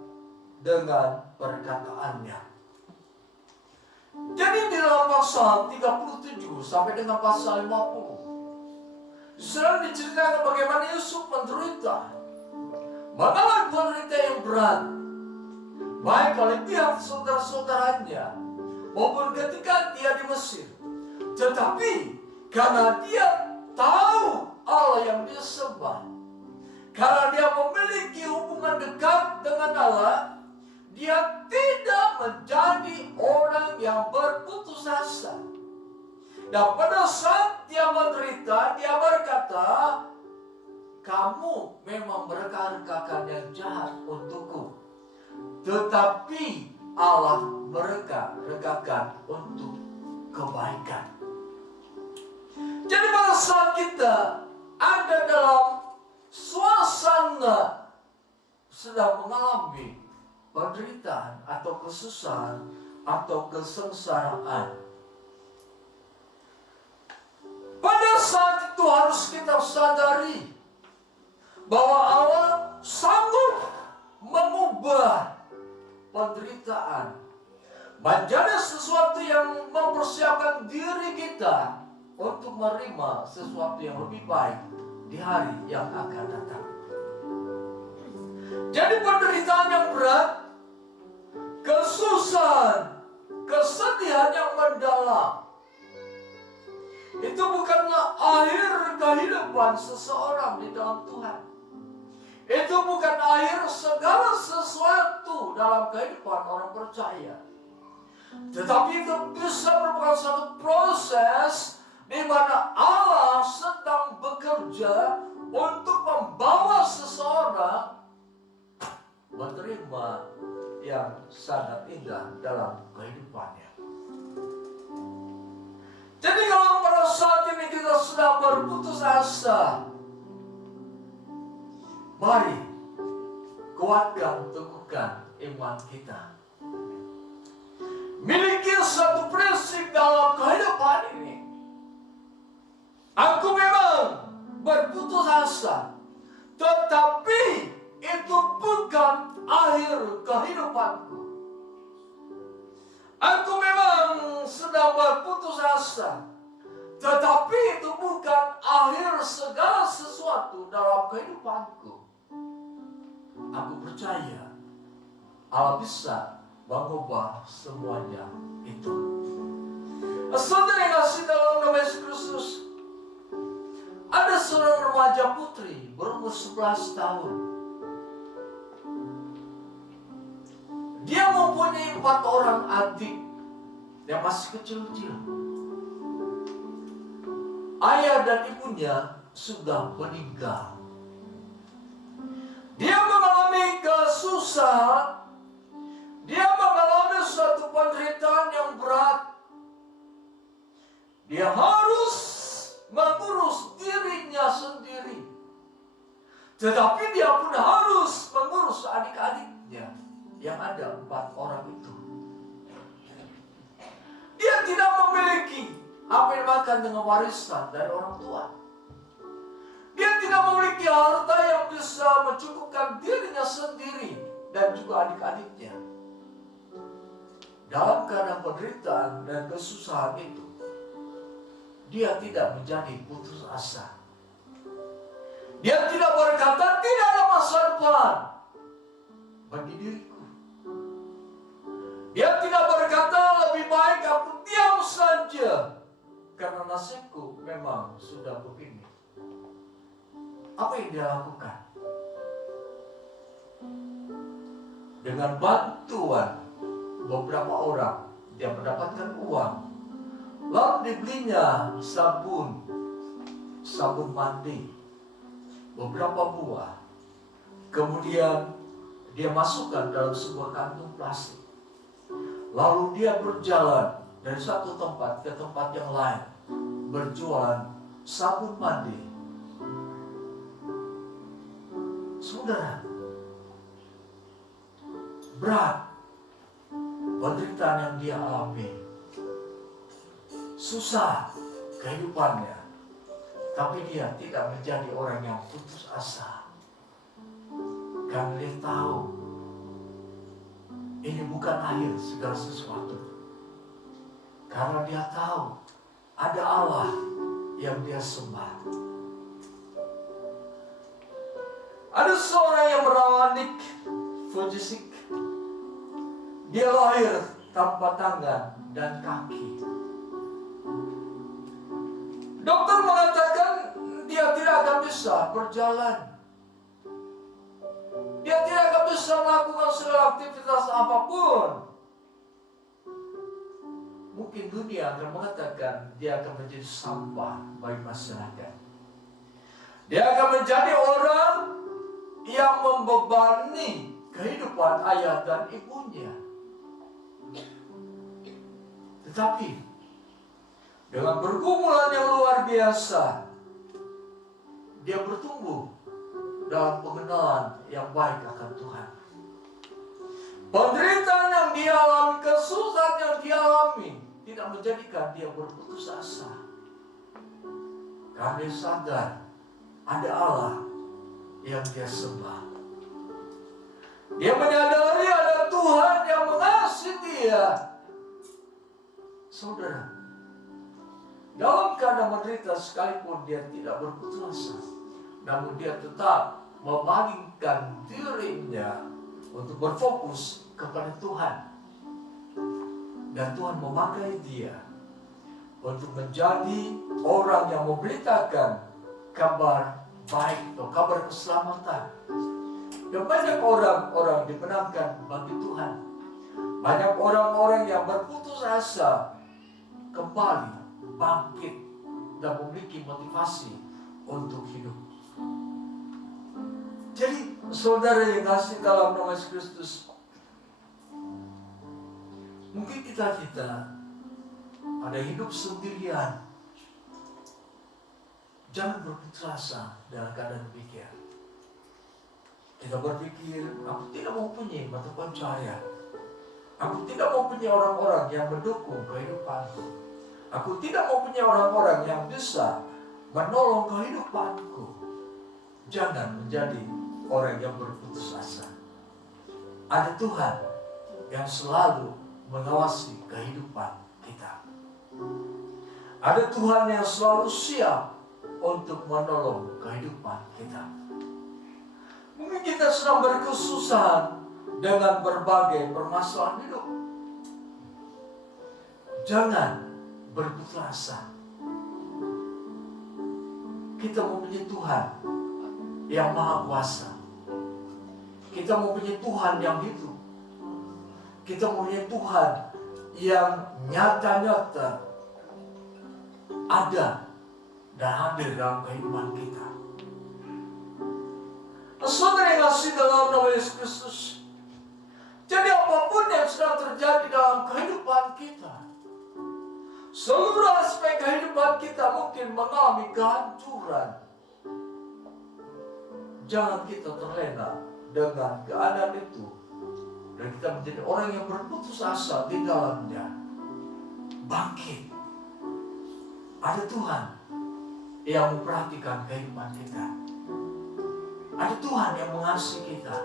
dengan perkataannya. Jadi di dalam pasal 37 sampai dengan pasal 50 sedang diceritakan bagaimana Yusuf menderita, mengalami penderitaan yang berat, baik oleh pihak saudara-saudaranya maupun ketika dia di Mesir. Tetapi karena dia tahu Allah yang dia sembah, karena dia memiliki hubungan dekat dengan Allah, dia tidak menjadi orang yang berputus asa. Dan pada saat dia menderita, dia berkata, kamu memang mereka-rekakan yang jahat untukku, tetapi Allah mereka-rekakan untuk kebaikan. Jadi pada saat kita ada dalam suasana sedang mengalami penderitaan atau kesusahan atau kesengsaraan, pada saat itu harus kita sadari bahwa Allah sanggup mengubah penderitaan menjadi sesuatu yang mempersiapkan diri kita untuk menerima sesuatu yang lebih baik di hari yang akan datang. Jadi penderitaan yang berat, kesusahan, kesedihan yang mendalam, itu bukanlah akhir kehidupan seseorang di dalam Tuhan. Itu bukan akhir segala sesuatu dalam kehidupan orang percaya. Tetapi itu bisa merupakan satu proses di mana Allah sedang bekerja untuk membawa seseorang menerima yang sangat indah dalam kehidupannya. Jadi kalau pada saat ini kita sudah berputus asa, mari kuatkan, teguhkan iman kita. Miliki satu prinsip dalam kehidupan ini. Aku memang berputus asa, tetapi itu bukan akhir kehidupanku. Aku memang sedang berputus asa, tetapi itu bukan akhir segala sesuatu dalam kehidupanku. Aku percaya Allah bisa mengubah semuanya itu. Saudara yang kasih dalam nama Yesus Kristus, ada seorang remaja putri berumur 11 tahun. Dia mempunyai 4 orang adik yang masih kecil-kecil. Ayah dan ibunya sudah meninggal. Dia mengalami kesusahan. Dia mengalami suatu penderitaan yang berat. Dia harus mengurus dirinya sendiri. Tetapi dia pun harus mengurus adik-adiknya yang ada 4 orang itu. Dia tidak memiliki apa yang makan dengan warisan dari orang tua. Dia tidak memiliki harta yang bisa mencukupkan dirinya sendiri dan juga adik-adiknya. Dalam keadaan penderitaan dan kesusahan itu, dia tidak menjadi putus asa. Dia tidak berkata, tidak ada masa depan bagi diriku. Dia tidak berkata, lebih baik aku diam saja, karena nasibku memang sudah begini. Apa yang dia lakukan? Dengan bantuan beberapa orang, dia mendapatkan uang. Lalu dibelinya sabun mandi, beberapa buah. Kemudian dia masukkan dalam sebuah kantung plastik. Lalu dia berjalan dari satu tempat ke tempat yang lain, berjualan sabun mandi. Saudara, berat penderitaan yang dia alami, susah kehidupannya, tapi dia tidak menjadi orang yang putus asa, karena dia tahu ini bukan akhir segala sesuatu. Karena dia tahu ada Allah yang dia sembah. Ada seorang yang bernama Nick Vujicic. Dia lahir tanpa tangan dan kaki. Dokter mengatakan dia tidak akan bisa berjalan. Dia tidak akan bisa melakukan segala aktivitas apapun. mungkin dunia akan mengatakan dia akan menjadi sampah bagi masyarakat. Dia akan menjadi orang yang membebani kehidupan ayah dan ibunya. Tetapi dengan pergumulan yang luar biasa, dia bertumbuh dalam pengenalan yang baik akan Tuhan. Penderitaan yang dia alami, kesusahan yang dia alami tidak menjadikan dia berputus asa. Karena dia sadar ada Allah yang dia sembah. Dia menyadari ada Tuhan yang mengasihi dia. Saudara, dalam keadaan menderita sekalipun dia tidak berputus asa, namun dia tetap memalingkan dirinya untuk berfokus kepada Tuhan. Dan Tuhan memakai dia untuk menjadi orang yang memberitakan kabar baik atau kabar keselamatan. Dan banyak orang-orang dimenangkan bagi Tuhan. Banyak orang-orang yang berputus asa kembali bangkit dan memiliki motivasi untuk hidup. Jadi saudara yang kasih dalam nama Yesus Kristus, mungkin kita ada hidup sendirian. Jangan berputus asa dalam keadaan demikian. Kita berpikir, aku tidak mau punya mata pencaharian. Aku tidak mau punya orang-orang yang mendukung kehidupanku. Aku tidak mau punya orang-orang yang bisa menolong kehidupanku. Jangan menjadi orang yang berputus asa. Ada Tuhan yang selalu mengawasi kehidupan kita. Ada Tuhan yang selalu siap untuk menolong kehidupan kita. Mungkin kita sedang berkesusahan dengan berbagai permasalahan hidup. Jangan berputus asa. Kita mempunyai Tuhan yang Maha Kuasa. Kita mempunyai Tuhan yang hidup. Kita mempunyai Tuhan yang nyata-nyata ada dan hadir dalam kehidupan kita. Saudara yang kasih dalam nama Yesus Kristus, jadi apapun yang sedang terjadi dalam kehidupan kita, seluruh aspek kehidupan kita mungkin mengalami kehancuran. Jangan kita terlena dengan keadaan itu dan kita menjadi orang yang berputus asa di dalamnya. Bangkit. Ada Tuhan yang memperhatikan kehidupan kita. Ada Tuhan yang mengasihi kita.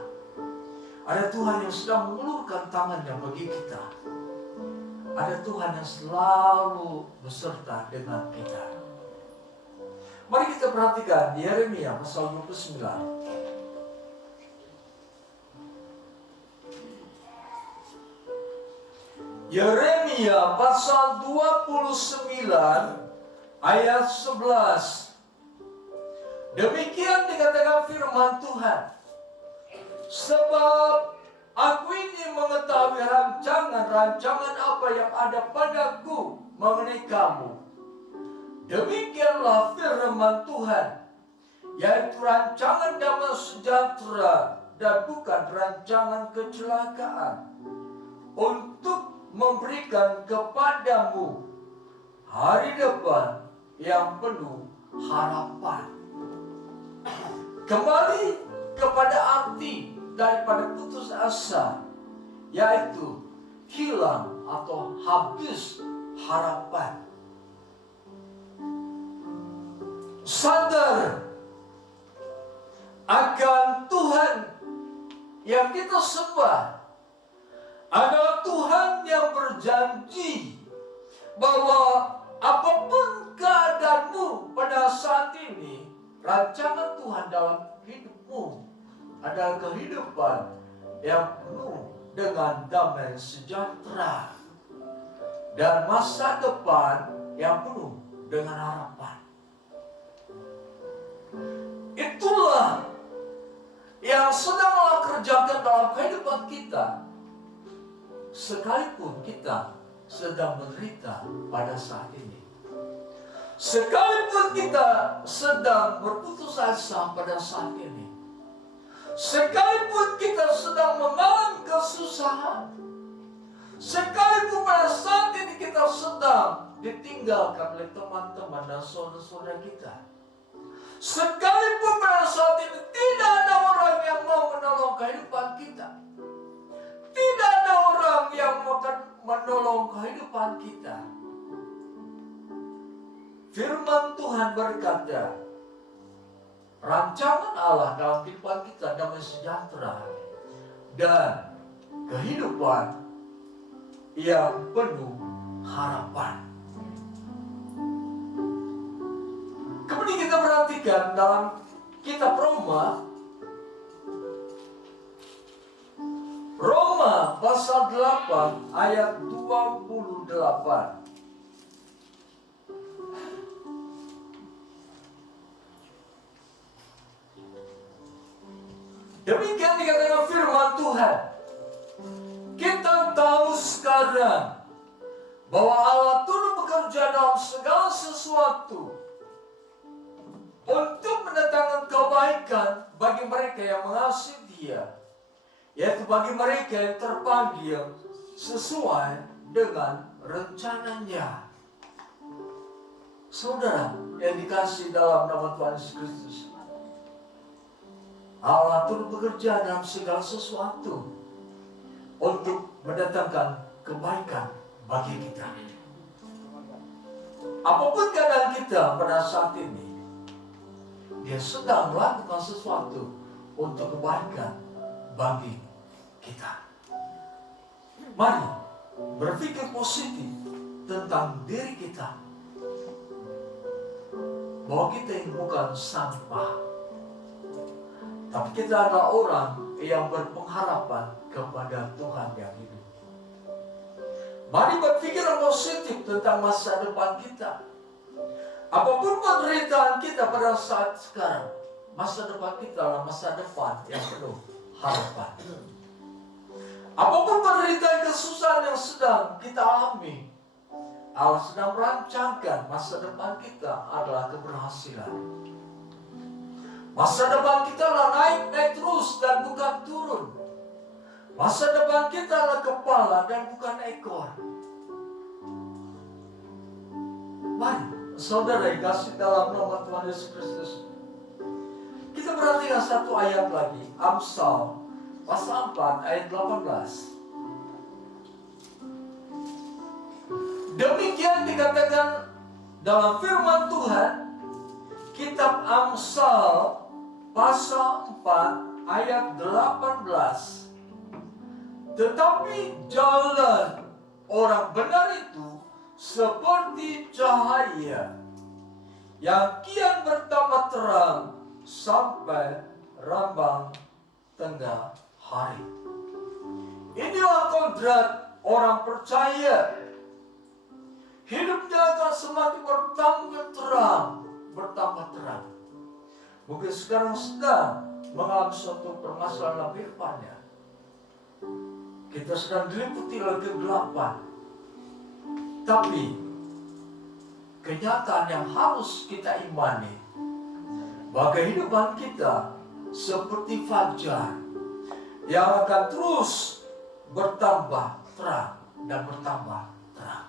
Ada Tuhan yang sedang mengulurkan tangannya bagi kita. Ada Tuhan yang selalu beserta dengan kita. Mari kita perhatikan Yeremia pasal 29. Yeremia pasal 29 ayat 11. Demikian dikatakan firman Tuhan. Sebab aku ini mengetahui rancangan-rancangan apa yang ada padaku mengenai kamu. Demikianlah firman Tuhan, yaitu rancangan damai sejahtera dan bukan rancangan kecelakaan, untuk memberikan kepadamu hari depan yang penuh harapan. Kembali kepada arti daripada putus asa, yaitu hilang atau habis harapan. Sadar akan Tuhan yang kita sembah adalah Tuhan yang berjanji bahwa apapun keadaanmu pada saat ini, rancangan Tuhan dalam hidupmu adalah kehidupan yang penuh dengan damai sejahtera dan masa depan yang penuh dengan harapan. Itulah yang sedang Allah kerjakan dalam kehidupan kita, sekalipun kita sedang menderita pada saat ini. Sekalipun kita sedang berputus asa pada saat ini, sekalipun kita sedang mengalami kesusahan, sekalipun pada saat ini kita sedang ditinggalkan oleh teman-teman dan saudara-saudara kita, sekalipun pada saat ini tidak ada orang yang mau menolong kehidupan kita, tidak ada orang yang akan menolong kehidupan kita, firman Tuhan berkata, rancangan Allah dalam kehidupan kita damai sejahtera dan kehidupan yang penuh harapan. Kemudian kita perhatikan dalam kitab Roma pasal 8 ayat 28. Demikian dikatakan firman Tuhan. Kita tahu sekarang bahwa Allah turut bekerja dalam segala sesuatu untuk mendatangkan kebaikan bagi mereka yang mengasihi Dia, yaitu bagi mereka yang terpanggil sesuai dengan rencananya. Saudara yang dikasihi dalam nama Tuhan Yesus Kristus, Allah turut bekerja dalam segala sesuatu untuk mendatangkan kebaikan bagi kita. Apapun keadaan kita pada saat ini, Dia sedang melakukan sesuatu untuk kebaikan bagi kita. Mari berpikir positif tentang diri kita, bahwa kita ini bukan sampah, tapi kita adalah orang yang berpengharapan kepada Tuhan yang hidup. Mari berpikir positif tentang masa depan kita. Apapun penderitaan kita pada saat sekarang, masa depan kita adalah masa depan yang penuh harapan. Apapun penderitaan kesusahan yang sedang kita alami, Allah sedang merancangkan masa depan kita adalah keberhasilan. Masa depan kita adalah naik terus dan bukan turun. Masa depan kita adalah kepala dan bukan ekor. Mari, saudara yang kasih dalam nama Tuhan Yesus Kristus, kita perhatikan satu ayat lagi, Amsal pasal 4 ayat 18. Demikian dikatakan dalam firman Tuhan, kitab Amsal pasal 4 ayat 18. Tetapi jalan orang benar itu seperti cahaya yang kian bertambah terang sampai rambang tengah hari. Inilah kodrat orang percaya. Hidupnya akan semakin bertambah terang. Mungkin sekarang sedang mengalami suatu permasalahan dalam kehidupannya. Kita sedang diliputi oleh kegelapan. Tapi kenyataan yang harus kita imani, bahwa kehidupan kita seperti fajar yang akan terus bertambah terang dan bertambah terang.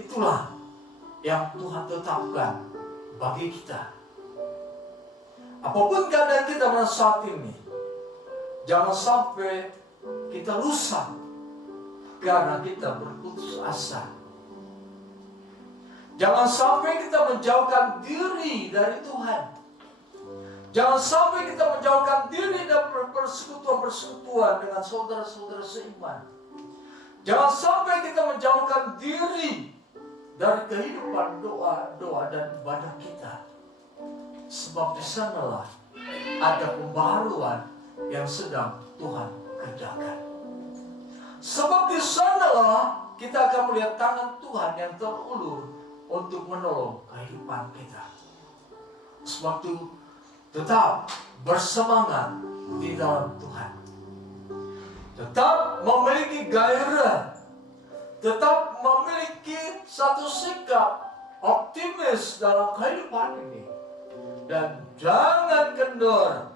Itulah yang Tuhan tetapkan bagi kita. Apapun keadaan kita pada saat ini, jangan sampai kita rusak karena kita berputus asa. Jangan sampai kita menjauhkan diri dari Tuhan. Jangan sampai kita menjauhkan diri dari persekutuan dengan saudara-saudara seiman. Jangan sampai kita menjauhkan diri dari kehidupan doa dan ibadah kita. Sebab di sanalah ada pembaharuan yang sedang Tuhan kerjakan. Sebab di sanalah kita akan melihat tangan Tuhan yang terulur untuk menolong kehidupan kita. Sebab itu tetap bersemangat di dalam Tuhan. Tetap memiliki gairah, tetap memiliki satu sikap optimis dalam kehidupan ini. Dan jangan kendor,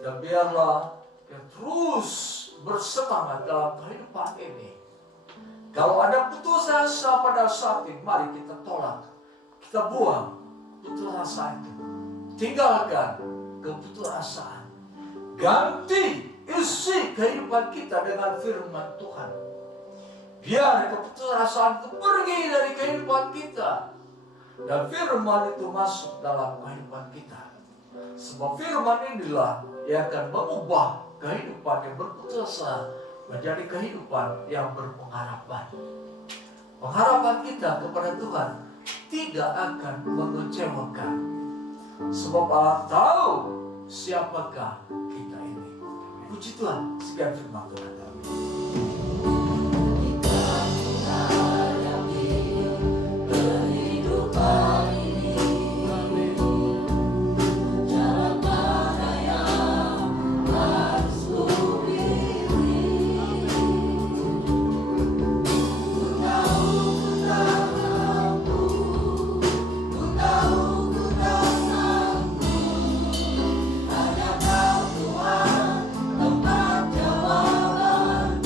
dan biarlah ya terus bersemangat dalam kehidupan ini. Kalau ada putus asa pada saat ini, mari kita tolak, kita buang putus asa itu. Tinggalkan keputusasaan. Ganti isi kehidupan kita dengan firman Tuhan. Biar keputusasaan itu pergi dari kehidupan kita, dan firman itu masuk dalam kehidupan kita. Sebab firman inilah yang akan mengubah kehidupan yang berputus asa menjadi kehidupan yang berpengharapan. Pengharapan kita kepada Tuhan tidak akan mengecewakan. Sebab Allah tahu siapakah kita ini. Puji Tuhan, sekian firman Tuhan kami. Tempat jawaban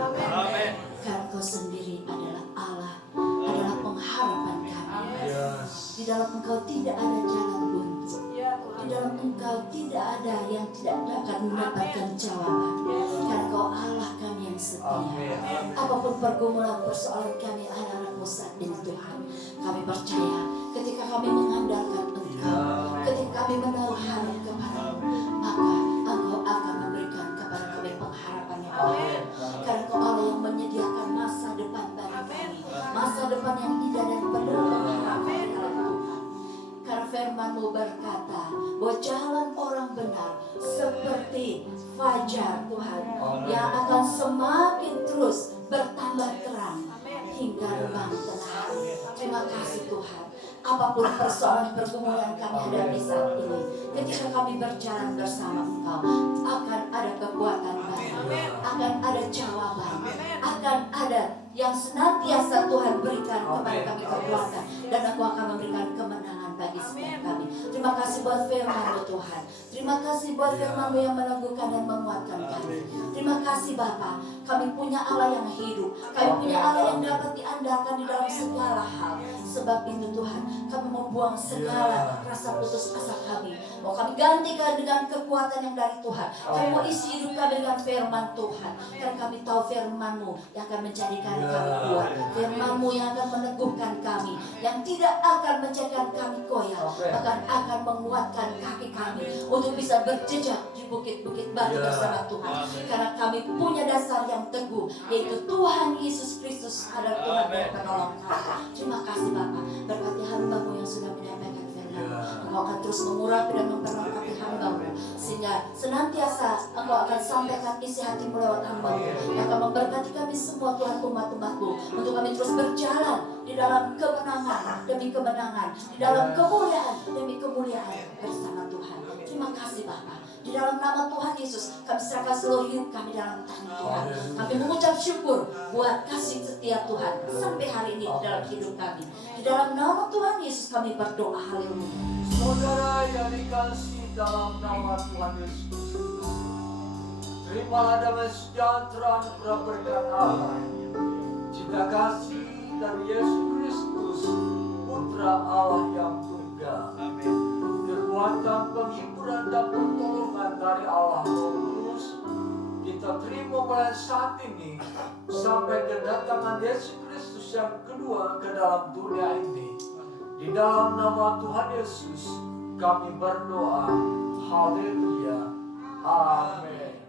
Amin. Karena Engkau sendiri adalah Allah, adalah pengharapan kami. Yes. Di dalam Engkau tidak ada jalan buntu. Ya Di Tuhan. dalam Engkau tidak ada yang tidak dapat mendapatkan jawaban. Karena Engkau Allah kami yang setia. Amin. Apapun pergumulan persoalan kami anak-anakmu saat ini Tuhan, kami percaya ketika kami mengandalkan Engkau, ketika kami menaruh harap kepada-Mu, maka Engkau akan memberikan kepada kami pengharapan yang baik. Karena Engkau Allah yang menyediakan masa depan bagi kami, masa depan yang indah dan penuh pengharapan dalam Tuhan. Karena firman-Mu berkata bahwa jalan orang benar seperti fajar Tuhan, yang akan semakin terus bertambah terang hingga remang tengah hari. Terima kasih Tuhan. Apapun persoalan pergumulan kami hadapi saat ini, ketika kami berjalan bersama Engkau, akan ada kekuatan baru, akan ada jawaban, akan ada yang senantiasa Tuhan berikan kepada kami kekuatan, dan Engkau akan memberikan kemenangan bagi setiap kami. Terima kasih buat firman-Mu Tuhan. Terima kasih buat firman-Mu yang meneguhkan dan menguatkan kami. Terima kasih Bapa. Kami punya Allah yang hidup. Kami punya Allah yang dapat diandalkan di dalam segala hal. Sebab itu Tuhan, kami membuang segala rasa putus asa kami. Mau kami gantikan dengan kekuatan yang dari Tuhan. Kami mau isi hidup kami dengan firman Tuhan. Karena kami tahu firman-Mu yang akan menjadikan kami kuat. Firman-Mu yang akan meneguhkan kami. Yang tidak akan menjadikan kami goyah, bahkan akan menguatkan kaki kami untuk bisa berjejak di bukit-bukit batu bersama Tuhan. Karena kami punya dasar yang teguh, yaitu Tuhan Yesus Kristus adalah Tuhan dan penolong kami. Terima kasih Bapa, berkati hamba-Mu yang sudah menyampaikan firman. Engkau akan terus mengurapi dan memperlengkapi hamba-Mu, sehingga senantiasa Engkau akan sampaikan isi hati-Mu lewat hamba-Mu, yang akan memberkati kami semua Tuhan, umat-umat-Mu, untuk kami terus berjalan di dalam kemenangan demi kemenangan, di dalam kemuliaan demi kemuliaan bersama Tuhan. Terima kasih Bapa. Di dalam nama Tuhan Yesus, kami serahkan seluruh hidup kami dalam tangan Tuhan. Kami mengucap syukur buat kasih setia Tuhan sampai hari ini di dalam hidup kami. Di dalam nama Tuhan Yesus kami berdoa. Haleluya. Saudara yang dikasihi dalam nama Tuhan Yesus Kristus, terimalah damai sejahtera dan berkat Allah, cinta kasih dari Yesus Kristus, Putra Allah yang tunggal, kekuatan penghiburan dan pertolongan dari Allah Roh Kudus, kita terima mulai saat ini sampai kedatangan Yesus Kristus yang kedua ke dalam dunia ini. Di dalam nama Tuhan Yesus kami berdoa. Haleluya. Amin.